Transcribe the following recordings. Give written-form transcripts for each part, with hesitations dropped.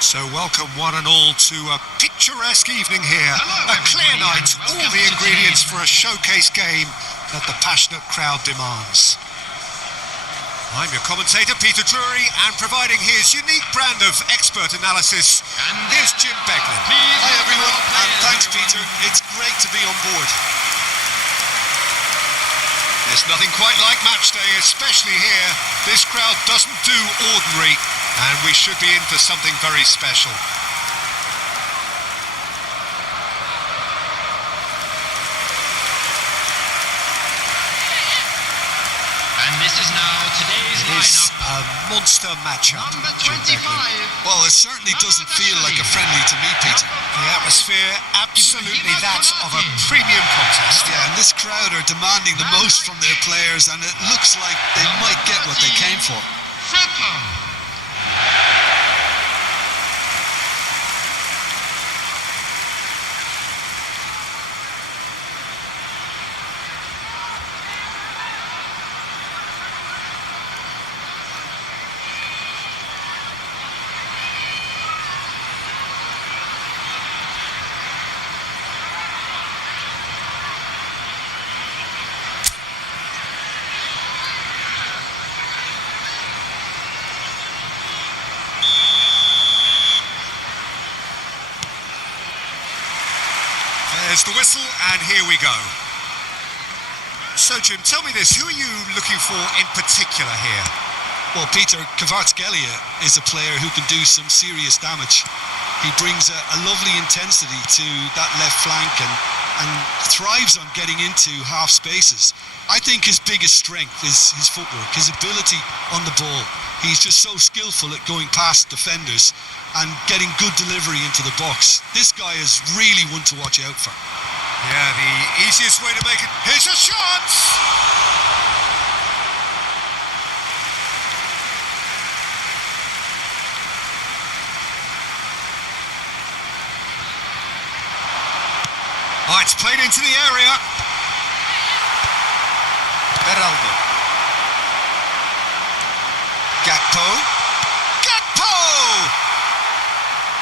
So welcome one and all to a picturesque evening here. A clear night, all the ingredients for a showcase game that the passionate crowd demands. I'm your commentator, Peter Drury, and providing his unique brand of expert analysis, here's Jim Beglin. Hi everyone, and thanks Peter. It's great to be on board. There's nothing quite like match day, especially here. This crowd doesn't do ordinary, and we should be in for something very special. And this is now today's It's lineup. a monster matchup. Number Jim 25. Beglin. Well, it certainly doesn't feel like a friendly to me, Peter. The atmosphere, absolutely that of a premium contest. Yeah, and this crowd are demanding the most from their players, and it looks like they might get what they came for. There's the whistle, and here we go. So, Jim, tell me this, who are you looking for in particular here? Well, Peter, Kvaratskhelia is a player who can do some serious damage. He brings a lovely intensity to that left flank and thrives on getting into half spaces. I think his biggest strength is his footwork, his ability on the ball. He's just so skillful at going past defenders and getting good delivery into the box. This guy is really one to watch out for. Yeah, the easiest way to make it. Here's a shot! Oh, it's played into the area. Beraldo. Gakpo.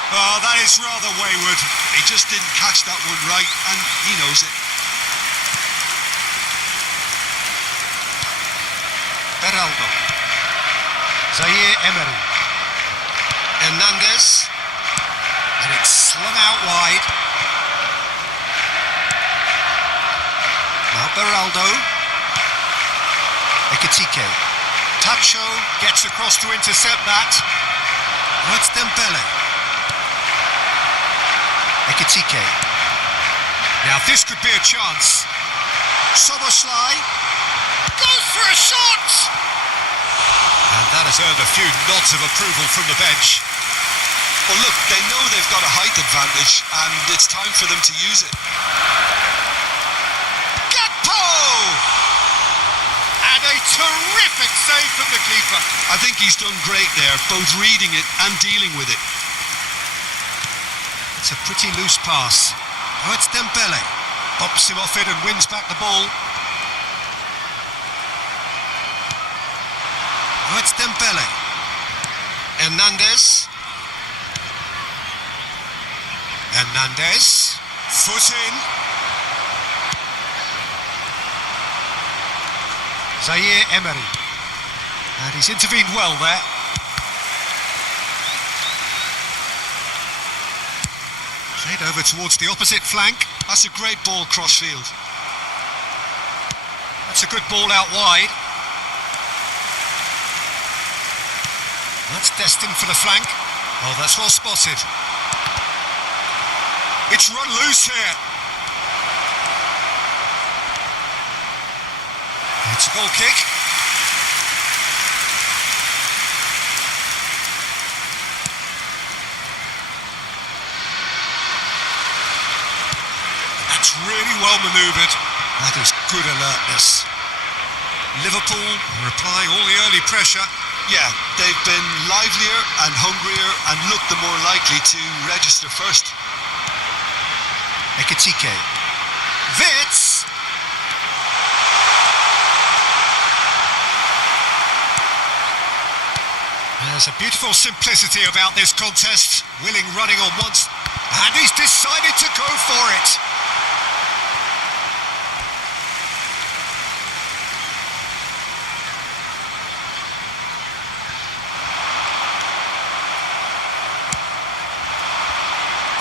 Oh, that is rather wayward. He just didn't catch that one right, and he knows it. Beraldo. Zaire Emery. Hernandez. And it's slung out wide. Now Beraldo. Ekitike. Tacho gets across to intercept that. Now it's Dembele. Ekitike. Now this could be a chance. Soboslai goes for a shot! And that has earned a few nods of approval from the bench. Well, look, they know they've got a height advantage, and it's time for them to use it. Gakpo! And a terrific save from the keeper. I think he's done great there, both reading it and dealing with it. It's a pretty loose pass. Oh, it's Dembele. Pops him off it and wins back the ball. Oh, it's Dembele. Hernandez. Hernandez. Foot in. Zaire Emery. And he's intervened well there. Played over towards the opposite flank. That's a great ball cross-field. That's a good ball out wide. That's destined for the flank. Oh, that's well spotted. It's run loose here. It's a goal kick. That's really well manoeuvred. That is good alertness. Liverpool are applying all the early pressure. Yeah, they've been livelier and hungrier and looked the more likely to register first. Ekitike. Wits! And There's a beautiful simplicity about this contest. Willing running on once, and he's decided to go for it.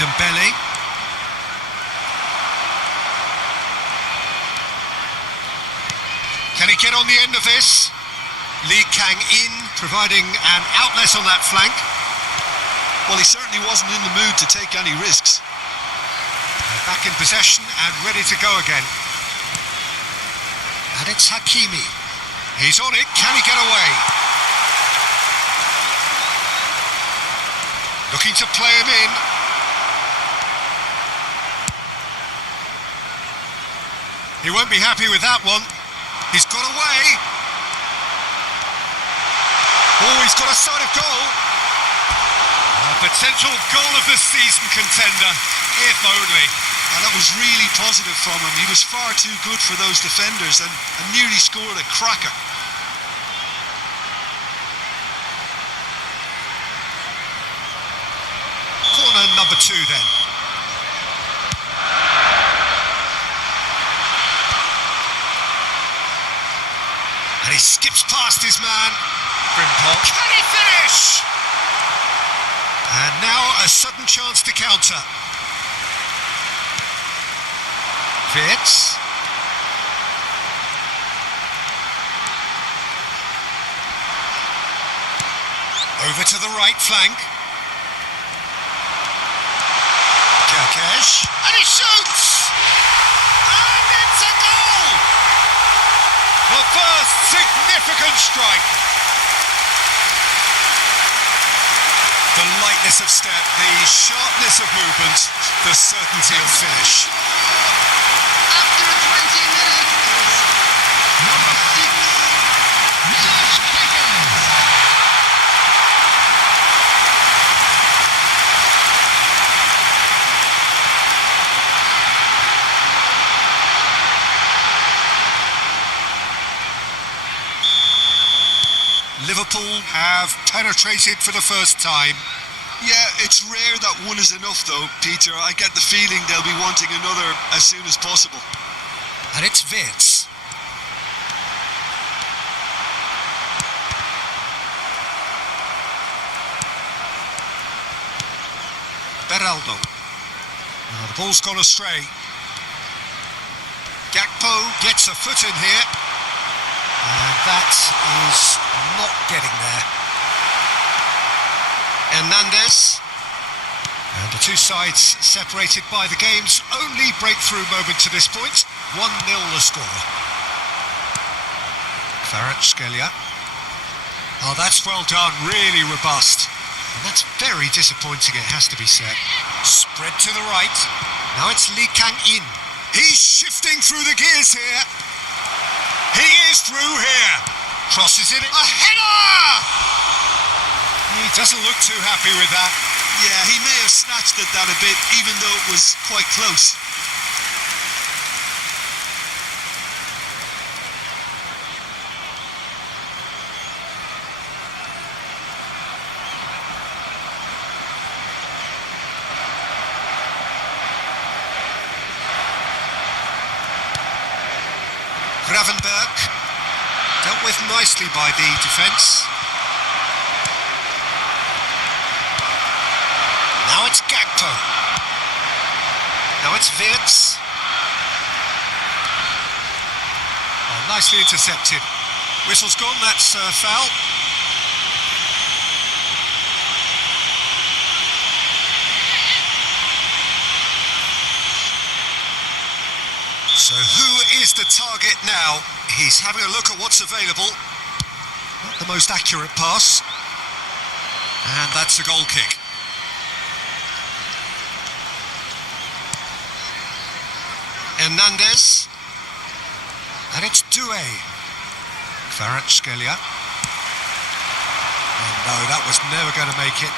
Dembele. Can he get on the end of this? Lee Kang-in providing an outlet on that flank. Well, he certainly wasn't in the mood to take any risks. They're back in possession and ready to go again. And it's Hakimi. He's on it. Can he get away? Looking to play him in. He won't be happy with that one. He's got away. Oh, he's got a sight of goal. A potential goal of the season contender, if only. And that was really positive from him. He was far too good for those defenders and nearly scored a cracker. Corner number 2 then. And he skips past his man. Frimpong. Can he finish? And now a sudden chance to counter. Fitz. Over to the right flank. Kerkesh. And he shoots! And it's a goal! The first significant strike. The lightness of step, the sharpness of movement, the certainty of finish. After 20 minutes is number 6, Milos Pickens. Liverpool have penetrated for the first time. Yeah, it's rare that one is enough though, Peter. I get the feeling they'll be wanting another as soon as possible. And it's Vitz. Beraldo. The ball's gone astray. Gakpo gets a foot in here. And that is not getting there. Hernandez. And the two sides separated by the game's only breakthrough moment to this point. 1-0 the score. Kvaratskhelia. Oh, that's well done. Really robust. And that's very disappointing, it has to be said. Spread to the right. Now it's Lee Kang-in. He's shifting through the gears here. He is through here. Crosses it. A header! He doesn't look too happy with that. Yeah, he may have snatched at that a bit, even though it was quite close. Gravenberg, dealt with nicely by the defence. Now it's Gakpo. Now it's Vitz. Oh, nicely intercepted. Whistle's gone, that's foul. So who is the target now? He's having a look at what's available. Not the most accurate pass. And that's a goal kick. Hernandez. And it's Doué. Kvaratskhelia. And no, that was never going to make it.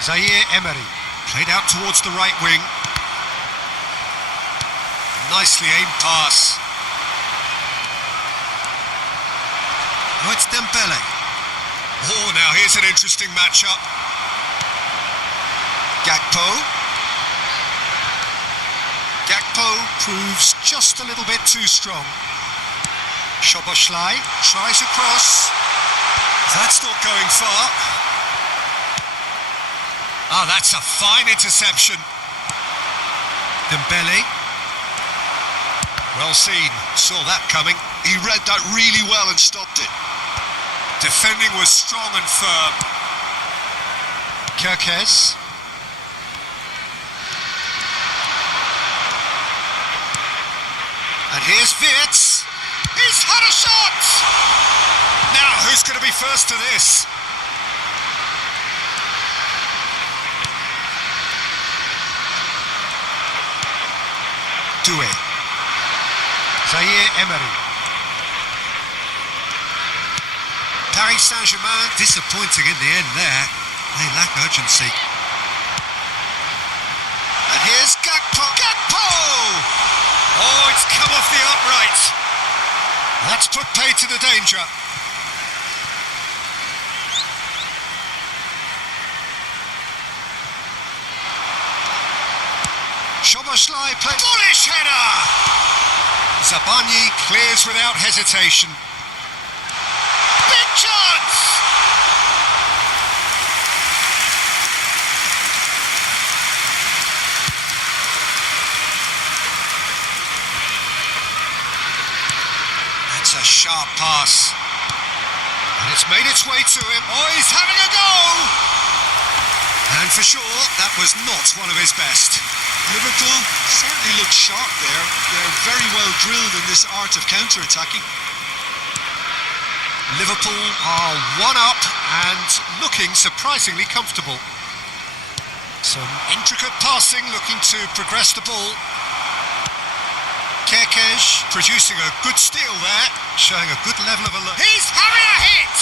Zaire Emery. Played out towards the right wing. Nicely aimed pass. Now it's Dembele. Oh, now here's an interesting matchup. Gakpo. Gakpo proves just a little bit too strong. Szoboszlai tries a cross. That's not going far. Ah, that's a fine interception. Dembele. Well seen, saw that coming. He read that really well and stopped it. Defending was strong and firm. Kerkez. And here's Wirtz. He's had a shot! Now, who's going to be first to this? Doué. Zaire Emery. Paris Saint-Germain disappointing in the end there. They lack urgency. And here's Gakpo. Gakpo! Oh, it's come off the upright. That's put paid to the danger. Szoboszlai plays. Bullish header! Zabani clears without hesitation. Big chance! That's a sharp pass. And it's made its way to him. Oh, he's having a go! And for sure, that was not one of his best. Liverpool certainly look sharp there. They're very well drilled in this art of counter-attacking. Liverpool are one up and looking surprisingly comfortable. Some intricate passing, looking to progress the ball. Kerkez producing a good steal there, showing a good level of alert. He's having a hit!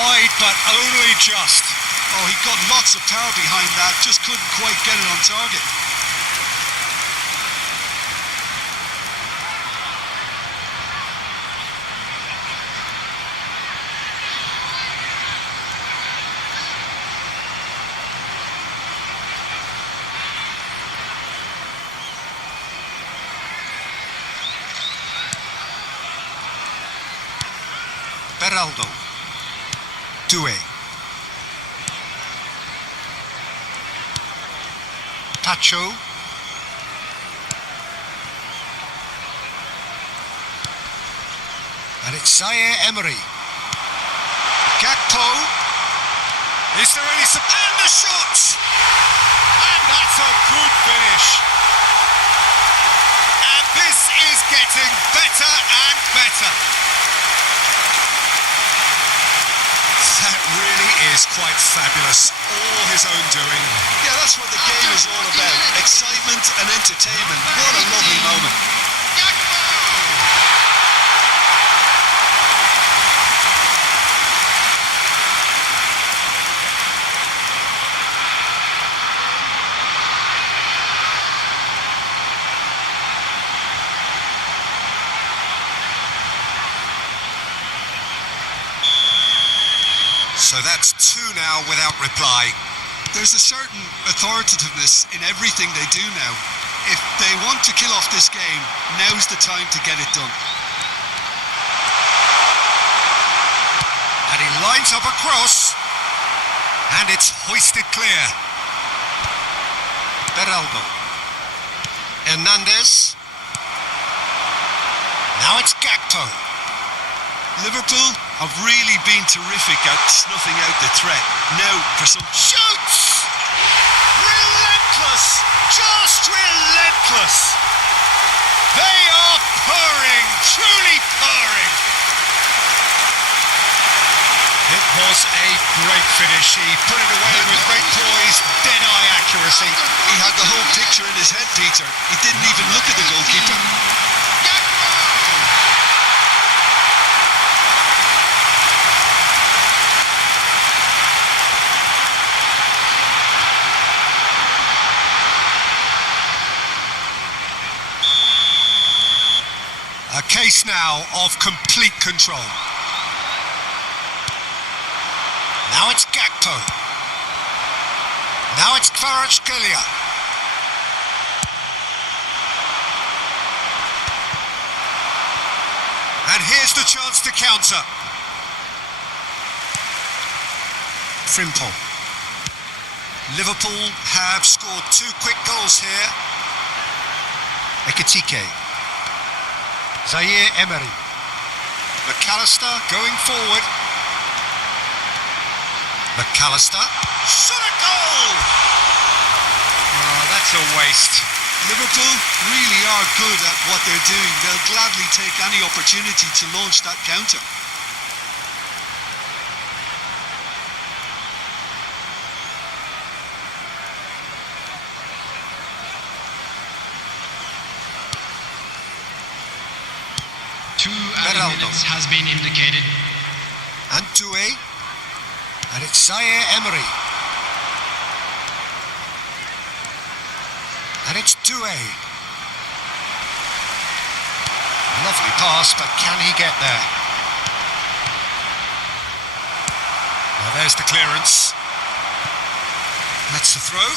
Wide, but only just. Oh, he got lots of power behind that, just couldn't quite get it on target. Beraldo. Doué. Pacho. And it's Zaire Emery. Gakpo. Is there any... And the shot! And that's a good finish. And this is getting better and better. That really is quite fabulous. All his own doing. Yeah, that's what the game is all about. Excitement and entertainment. What a lovely moment. So that's two now without reply. There's a certain authoritativeness in everything they do now. If they want to kill off this game, now's the time to get it done. And he lines up a cross. And it's hoisted clear. Beraldo. Hernandez. Now it's Gakpo. Liverpool have really been terrific at snuffing out the threat. Now for some... Shoots! Relentless! Just relentless! They are purring, truly purring! It was a great finish. He put it away with great poise, dead-eye accuracy. He had the whole picture in his head, Peter. He didn't even look at the goalkeeper. A case now of complete control. Now it's Gakpo. Now it's Kvaratskhelia. And here's the chance to counter. Frimpong. Liverpool have scored 2 quick goals here. Ekitike. Zaire Emery. McAllister going forward. McAllister. Shot a goal! Oh, that's a waste. Liverpool really are good at what they're doing. They'll gladly take any opportunity to launch that counter. Two added minutes has been indicated. And Doué. And it's Zaire Emery. And it's Doué. Lovely pass, but can he get there? Well, there's the clearance. That's the throw.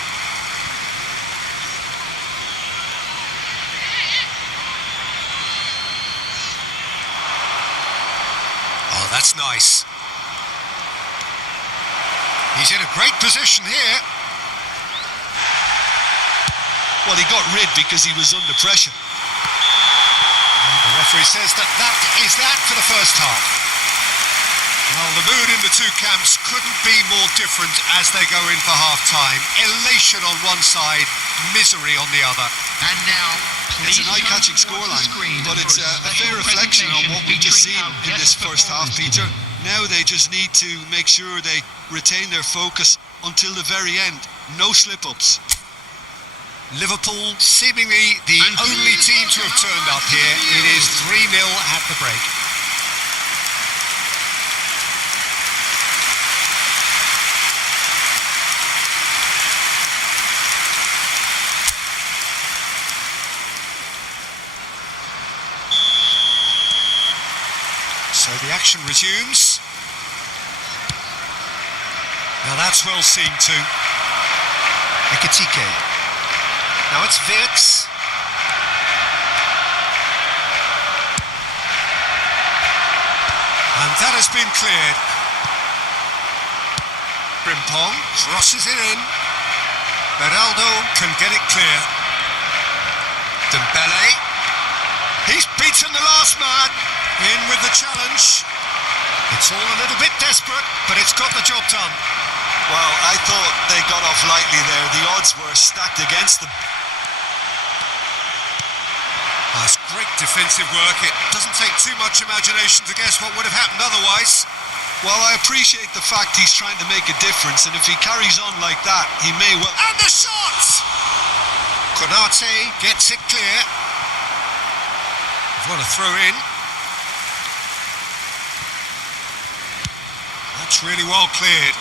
Oh, that's nice. He's in a great position here. Well, he got rid because he was under pressure. The referee says that is that for the first half. Well, the mood in the two camps couldn't be more different as they go in for half-time. Elation on one side, misery on the other. And now, It's an eye-catching scoreline, but it's a fair reflection on what we've just seen in this first half, Peter. Now they just need to make sure they retain their focus until the very end. No slip-ups. Liverpool seemingly the only team to have turned up here. It is 3-0 at the break. So the action resumes. Now that's well seen too. Ekitike. Now it's Wirtz. And that has been cleared. Frimpong crosses it in. Beraldo can get it clear. Dembele. He's beaten the last man. In with the challenge. It's all a little bit desperate, but it's got the job done. Well, I thought they got off lightly there. The odds were stacked against them. That's great defensive work. It doesn't take too much imagination to guess what would have happened otherwise. Well, I appreciate the fact he's trying to make a difference, and if he carries on like that, he may well... And the shot! Konate gets it clear. What a throw in. That's really well cleared.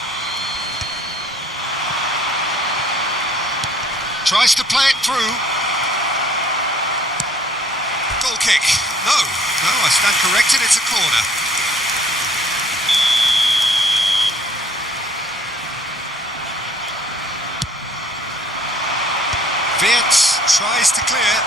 Tries to play it through. Goal kick. No, I stand corrected, it's a corner. Wirtz tries to clear.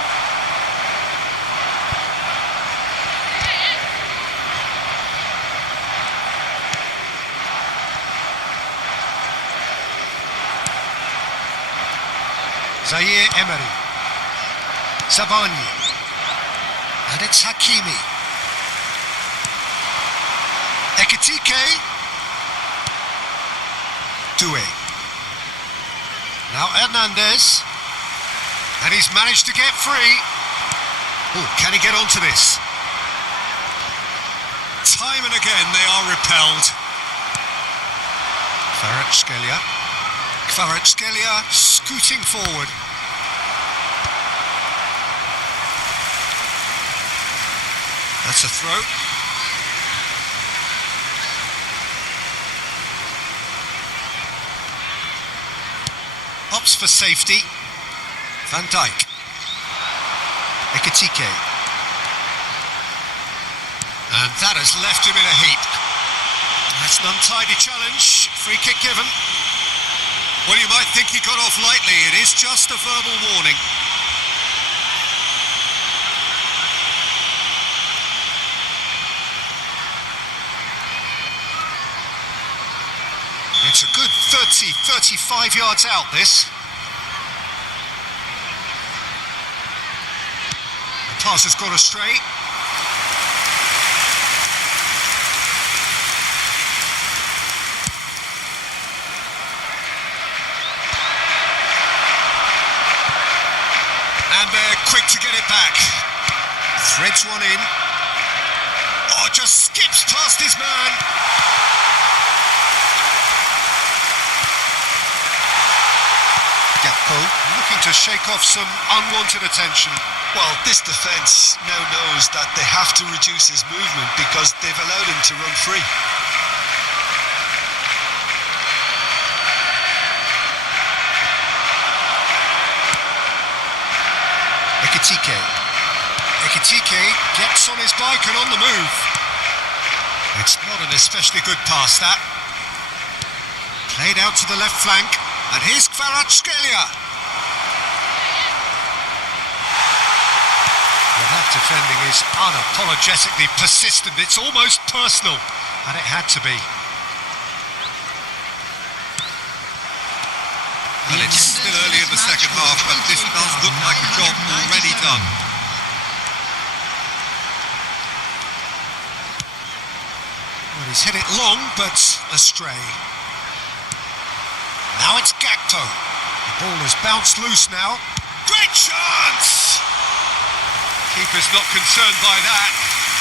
Zaire Emery. Savani. And it's Hakimi. Ekitike. Doué. Now Hernandez. And he's managed to get free. Oh, can he get onto this? Time and again they are repelled. Kvaratskhelia scooting forward. That's a throw. Opts for safety. Van Dijk. Ekitike. And that has left him in a heap. That's an untidy challenge. Free kick given. Well, you might think he got off lightly. It is just a verbal warning. It's a good 30, 35 yards out, this. The pass has gone astray. And they're quick to get it back. Threads one in. Oh, just skips past his man. Gakpo looking to shake off some unwanted attention. Well, this defence now knows that they have to reduce his movement because they've allowed him to run free. Ekitike gets on his bike and on the move. It's not an especially good pass, that. Played out to the left flank, and here's Kvaratskhelia. Well, that defending is unapologetically persistent. It's almost personal, and it had to be. Well, it's still early in the second half, but this does look like a job already done. Well, he's hit it long, but astray. Now it's Gakpo. The ball has bounced loose now. Great chance! Keeper's not concerned by that.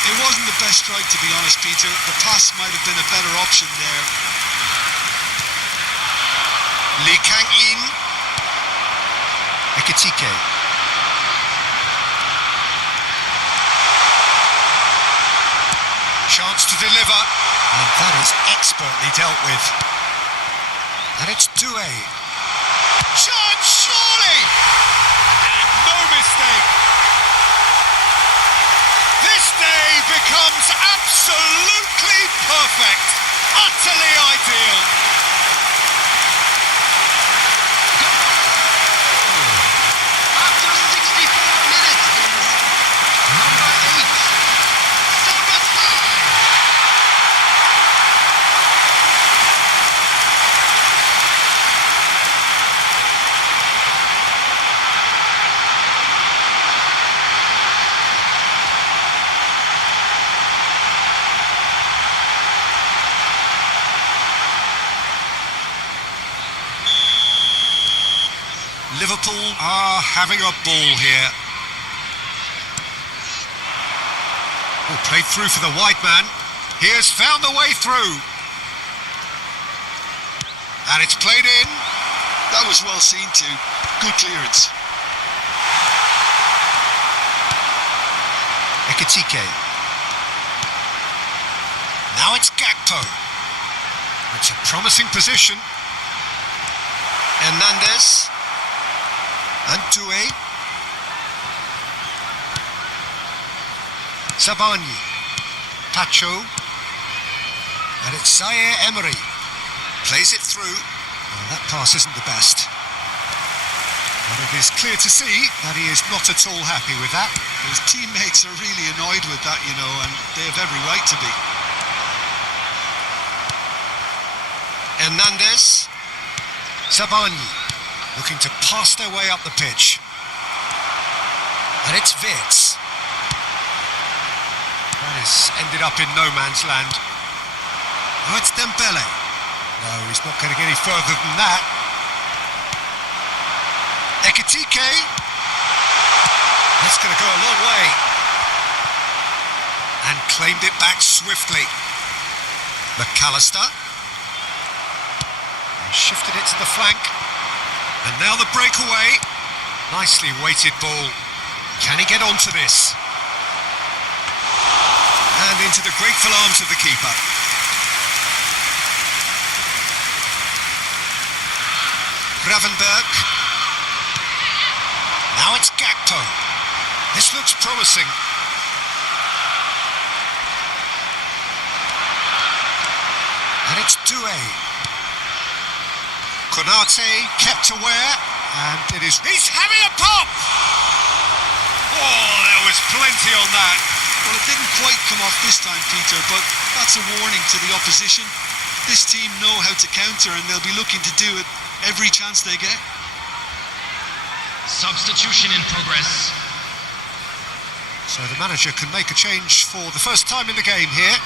It wasn't the best strike, to be honest, Peter. The pass might have been a better option there. Lee Kang-in. Ekitike. Chance to deliver. And that is expertly dealt with. And it's Doué. Chance, surely! And no mistake. This day becomes absolutely perfect. Utterly ideal. After 64 minutes is number 8, Salah. Liverpool are having a ball here. Oh, played through for the wide man. He has found the way through. And it's played in. That was well seen too. Good clearance. Ekitike. Now it's Gakpo. It's a promising position. Hernandez. And Doué. Sabani. Pacho. And it's Zaire Emery. Plays it through. Well, that pass isn't the best. But it is clear to see that he is not at all happy with that. His teammates are really annoyed with that, you know, and they have every right to be. Hernandez. Sabani. Looking to pass their way up the pitch. And it's Wirtz. That has ended up in no man's land. Oh, it's Dembele. No, he's not going to get any further than that. Ekitike. That's going to go a long way. And claimed it back swiftly. McAllister. And shifted it to the flank. And now the breakaway. Nicely weighted ball. Can he get onto this? And into the grateful arms of the keeper. Gravenberg. Now it's Gakpo. This looks promising. It's Doué. Konate kept aware, and it is... He's having a pop! Oh, there was plenty on that. Well, it didn't quite come off this time, Peter, but that's a warning to the opposition. This team know how to counter, and they'll be looking to do it every chance they get. Substitution in progress. So the manager can make a change for the first time in the game here.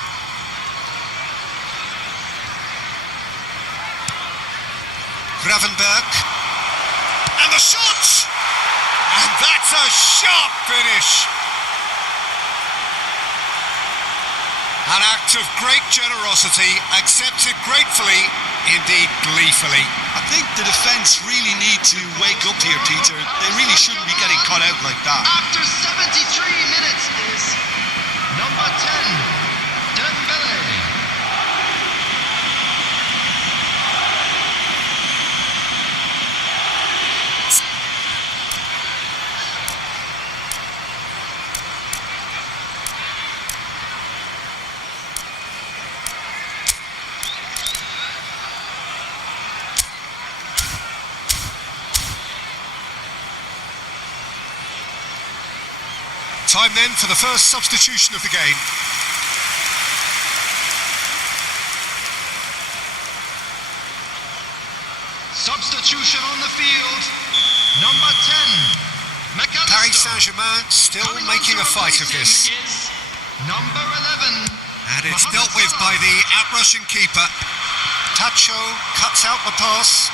Gravenberg. And the shot! And that's a sharp finish! An act of great generosity, accepted gratefully, indeed gleefully. I think the defence really need to wake up here, Peter. They really shouldn't be getting caught out like that. After 73 minutes is number 10, Dembele. Time then for the first substitution of the game. Substitution on the field, number 10, McAllister. Paris Saint-Germain still making a fight of this. Is number 11. And it's Mohamed dealt with Salah. by the outrushing keeper. Tacho cuts out the pass.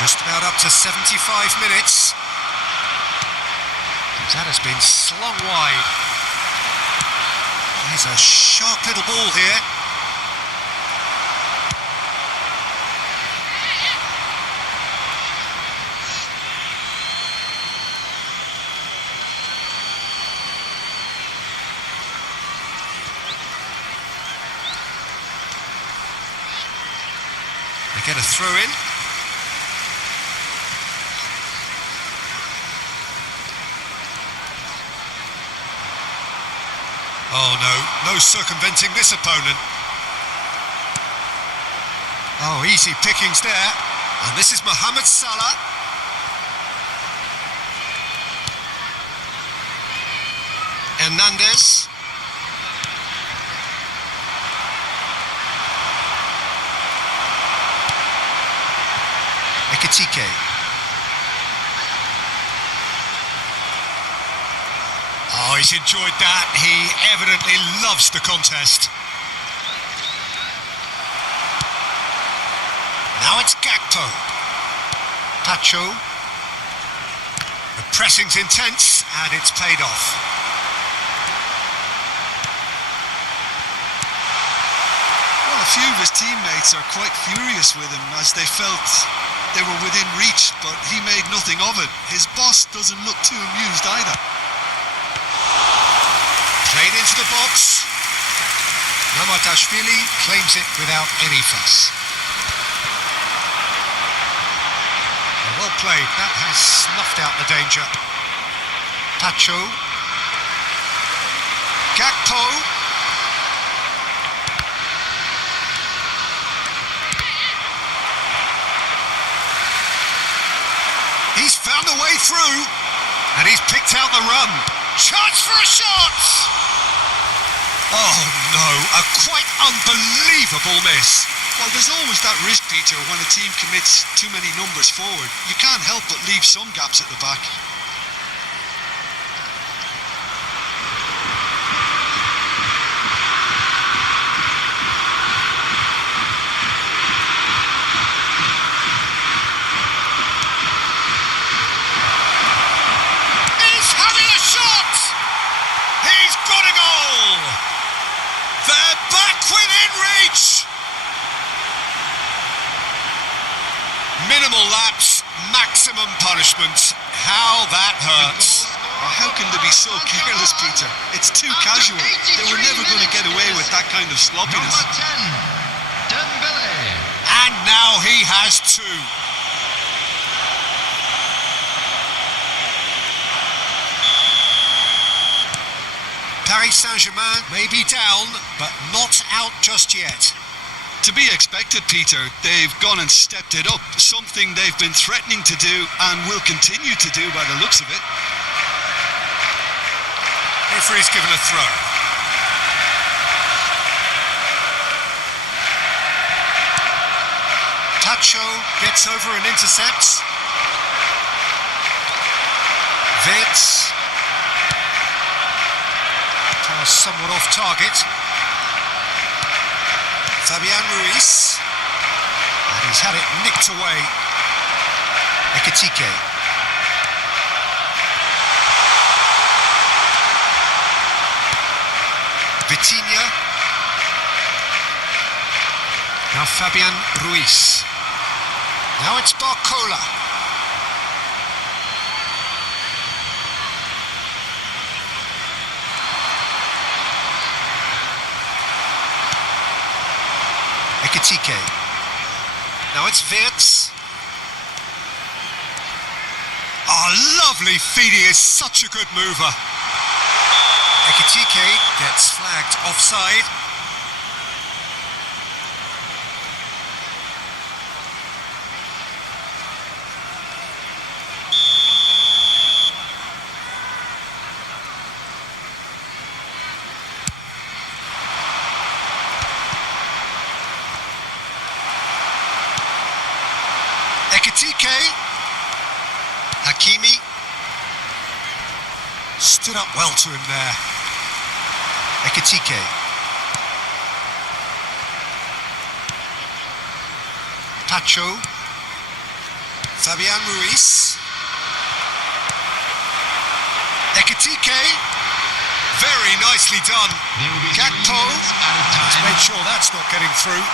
Just about up to 75 minutes. That has been slung wide. There's a sharp little ball here. They get a throw in. Oh no, no circumventing this opponent. Oh, easy pickings there. And this is Mohamed Salah. Hernandez. Ekitike. Oh, he's enjoyed that. He evidently loves the contest. Now it's Gakpo. Tacho. The pressing's intense and it's paid off. Well, a few of his teammates are quite furious with him as they felt they were within reach, but he made nothing of it. His boss doesn't look too amused either. Played into the box. Namatashvili claims it without any fuss. Well played, that has snuffed out the danger. Tacho. Gakpo. He's found a way through, and he's picked out the run. Chance for a shot! Oh no, a quite unbelievable miss. Well, there's always that risk, Peter, when a team commits too many numbers forward. You can't help but leave some gaps at the back. He's having a shot! He's got a goal! They're back within reach! Minimal lapse, maximum punishment. How that hurts. Well, how can they be so careless, Peter? It's too casual. They were never going to get away with that kind of sloppiness. Number 10, Dembele. And now he has two. Paris Saint-Germain may be down, but not out just yet. To be expected, Peter. They've gone and stepped it up, something they've been threatening to do and will continue to do by the looks of it. Referee's given a throw. Tacho gets over and intercepts. Vitz. Pass somewhat off target. Fabian Ruiz. And he's had it nicked away. Ekitike. Vitinha. Now Fabian Ruiz. Now it's Barcola. Ekitike. Now it's Virgil. Oh, lovely feed. He is such a good mover. Ekitike gets flagged offside. Ekitike. Hakimi. Stood up well to him there. Ekitike. Tacho. Fabian Ruiz. Ekitike. Very nicely done. Gakpo. Let's make sure that's not getting through.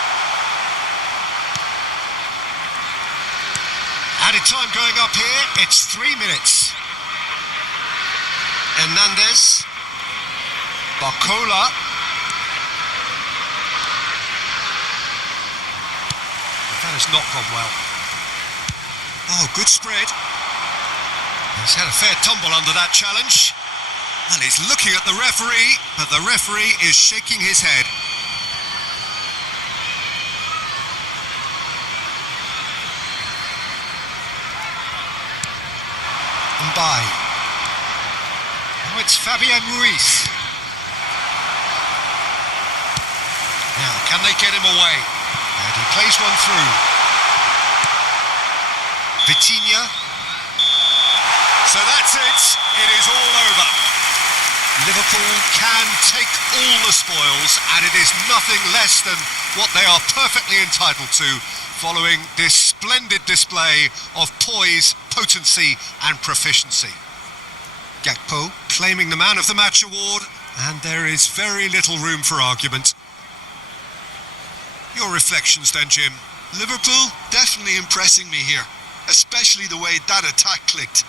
Added time going up here. It's 3 minutes. Hernandez. Barcola. That has not gone well. Oh, good spread. He's had a fair tumble under that challenge. And he's looking at the referee, but the referee is shaking his head. Mbappé. Now it's Fabian Ruiz. Now, can they get him away? And he plays one through. Vitinha. So that's it. It is all over. Liverpool can take all the spoils, and it is nothing less than what they are perfectly entitled to, following this splendid display of poise, potency and proficiency. Gakpo claiming the Man of the Match award, and there is very little room for argument. Your reflections then, Jim? Liverpool definitely impressing me here, especially the way that attack clicked.